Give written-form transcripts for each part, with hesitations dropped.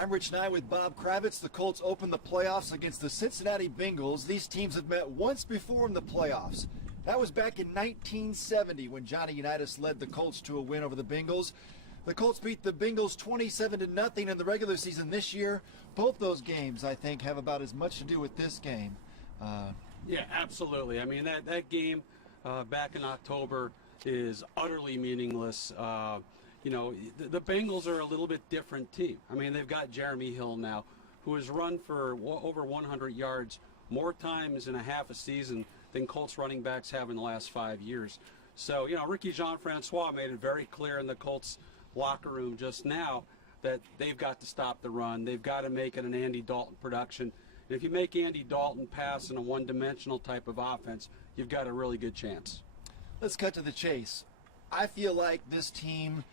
I'm Rich Nye with Bob Kravitz. The Colts open the playoffs against the Cincinnati Bengals. These teams have met once before in the playoffs. That was back in 1970 when Johnny Unitas led the Colts to a win over the Bengals. The Colts beat the Bengals 27-0 in the regular season this year. Both those games, I think, have about as much to do with this game. Yeah, absolutely. I mean, that game back in October is utterly meaningless. You know, the Bengals are a little bit different team. I mean, they've got Jeremy Hill now, who has run for over 100 yards more times in a half a season than Colts running backs have in the last 5 years. So, you know, Ricky Jean-Francois made it very clear in the Colts locker room just now that they've got to stop the run. They've got to make it an Andy Dalton production. And if you make Andy Dalton pass in a one-dimensional type of offense, you've got a really good chance. Let's cut to the chase. I feel like this team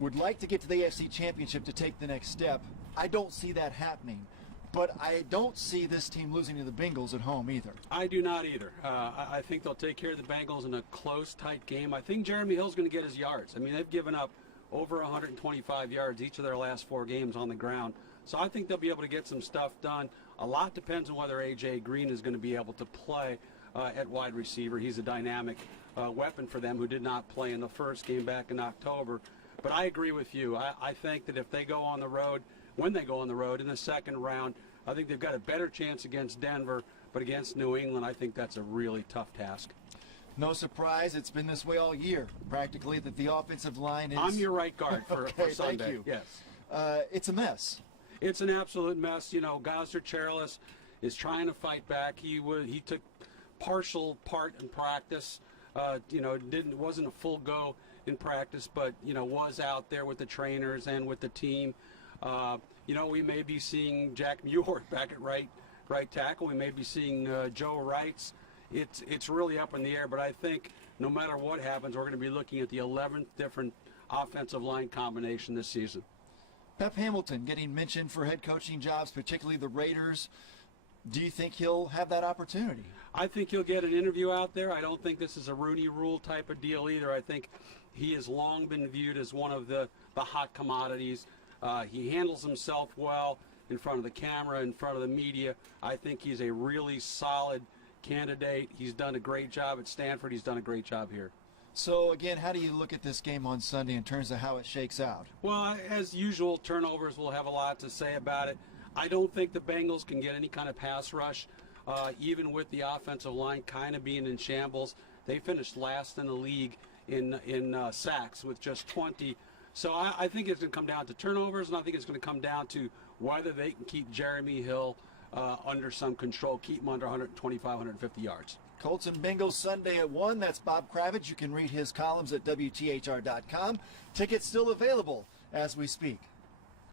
would like to get to the AFC Championship to take the next step. I don't see that happening, but I don't see this team losing to the Bengals at home either. I do not either. I think they'll take care of the Bengals in a close, tight game. I think Jeremy Hill's going to get his yards. I mean, they've given up over 125 yards each of their last 4 games on the ground. So I think they'll be able to get some stuff done. A lot depends on whether A.J. Green is going to be able to play at wide receiver. He's a dynamic weapon for them who did not play in the first game back in October. But I agree with you. I think that if they go on the road, when they go on the road in the second round, I think they've got a better chance against Denver, but against New England, I think that's a really tough task. No surprise, it's been this way all year, practically, that the offensive line is... I'm your right guard for, okay, for Sunday. Thank you. Yes. It's a mess. It's an absolute mess. You know, Gosder Charles is trying to fight back. He took partial part in practice. You know, wasn't a full go in practice, but you know, was out there with the trainers and with the team. You know, we may be seeing Jack Muir back at right tackle. We may be seeing Joe Wrights. It's really up in the air, but I think no matter what happens, we're going to be looking at the 11th different offensive line combination this season. Pep Hamilton getting mentioned for head coaching jobs, particularly the Raiders. Do you think he'll have that opportunity? I think he'll get an interview out there. I don't think this is a Rooney Rule type of deal either. I think he has long been viewed as one of the hot commodities. He handles himself well in front of the camera, in front of the media. I think he's a really solid candidate. He's done a great job at Stanford. He's done a great job here. So, again, how do you look at this game on Sunday in terms of how it shakes out? Well, as usual, turnovers will have a lot to say about it. I don't think the Bengals can get any kind of pass rush, even with the offensive line kind of being in shambles. They finished last in the league in sacks with just 20. So I think it's going to come down to turnovers, and I think it's going to come down to whether they can keep Jeremy Hill under some control, keep him under 125, 150 yards. Colts and Bengals Sunday at 1. That's Bob Kravitz. You can read his columns at WTHR.com. Tickets still available as we speak.